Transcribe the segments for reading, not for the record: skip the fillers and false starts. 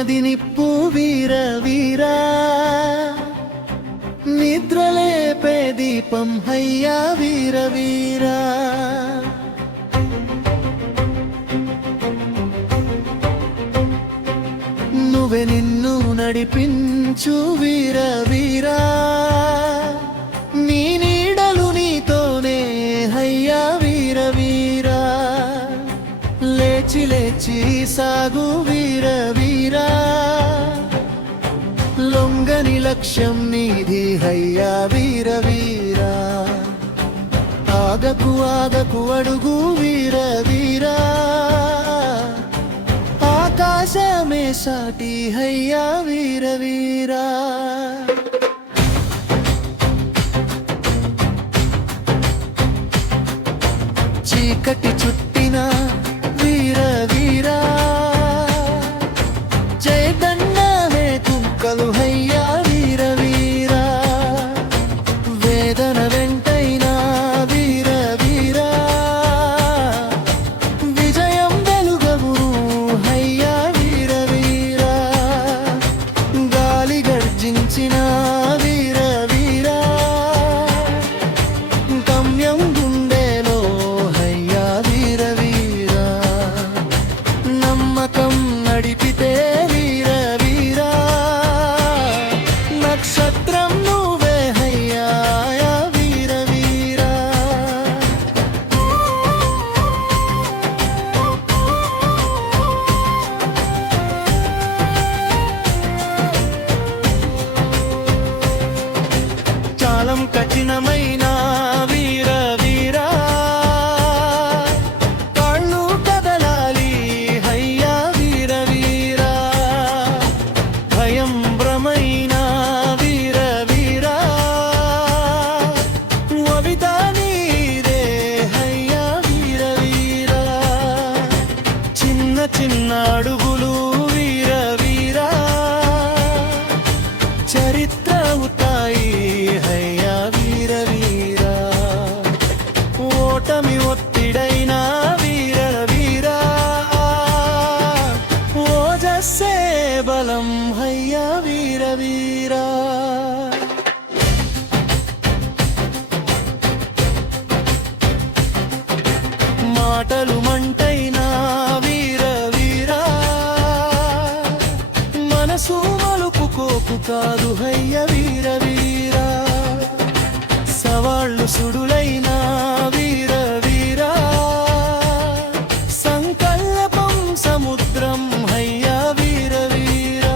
ఉన్నది నిప్పు వీర వీరా, నిద్రలేపే దీపం హయ్యా వీర వీరా. నువ్వే నిన్ను నడిపించు వీర వీరా, నీ నీడలు నీతోనే హయ్యా వీర వీరా. లేచి లేచి సాగు వీర వీరా, లొంగని లక్ష్యం నీది హయ్యా వీర వీరా. ఆగకు ఆగకు అడుగు వీర వీరా, ఆకాశమే సాటి హయ్యా వీర వీరా. చీకటి చుట్టిన వీర వీరా, చైతన్యమే కుంకలు హయ్యా వీర వీరా. వేదన వెంటైనా వీర వీరా, విజయం వెలుగవును హయ్యా వీర వీరా. గాలి గర్జించిన వీర వీరా, గమ్యం గుండెలో హయ్యా వీర వీరా. నమ్మకం నడిపితే వీర వీరా, నక్షత్రం నువ్వే హయ్యా వీర వీరా. కాలం కఠినమైన వీర వీరా, కాళ్ళు కదలాలి హయ్యా వీర వీరా. భయం భ్రమైన వీర వీరా, వవిత నీదే హయ్యా వీర వీరా. చిన్న చిన్న అడుగులు వీర వీరా, చరిత్ర అవుతాయి హయ్యా వీర వీరా. ఓటమి ఒత్తిడైన వీర వీరా, ఓజస్సే బలం హయ్యా వీర వీరా. మాటలు మంటైనా వీర వీరా, మనసు మలుపుకోకు కాదు హయ్య వీర వీరా. సవాళ్ళు సుడులైనా వీర వీరా, సంకల్పం సముద్రం హయ్యా వీర వీరా.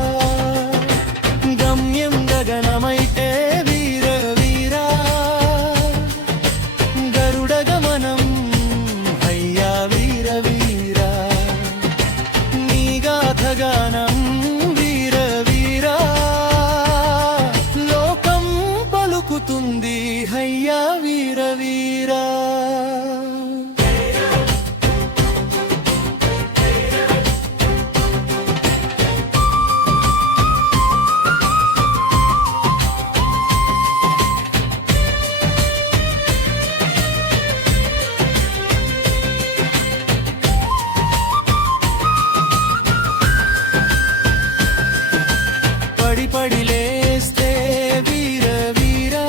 గమ్యం గగనమైతే వీర వీరా, గరుడ గమనం హయ్యా వీర వీరా. నీ గాథగానం వీర వీరా, లోకం పలుకుతుంది హయ్యా వీర వీరా. పడి పడి లేస్తే వీర వీరా,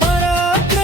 పరాక్రమం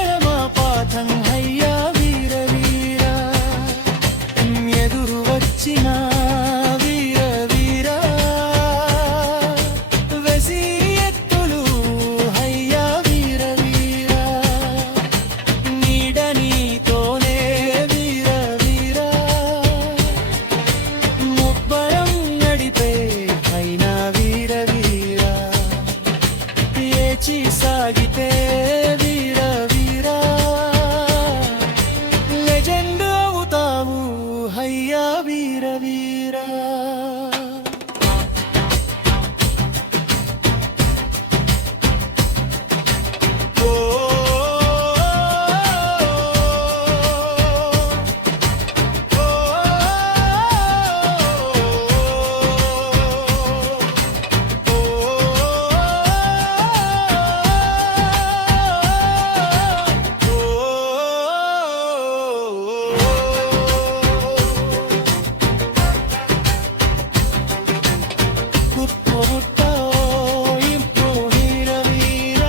పుట్టావో ఇంప్రూ వీర వీర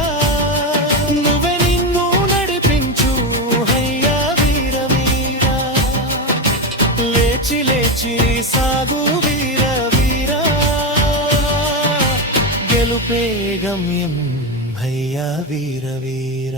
నువ్వే నిన్ను నడిపించు హయ్యా వీర వీర లేచి లేచి సాగు వీర వీర గెలుపే గమ్యం హయ్యా వీర వీర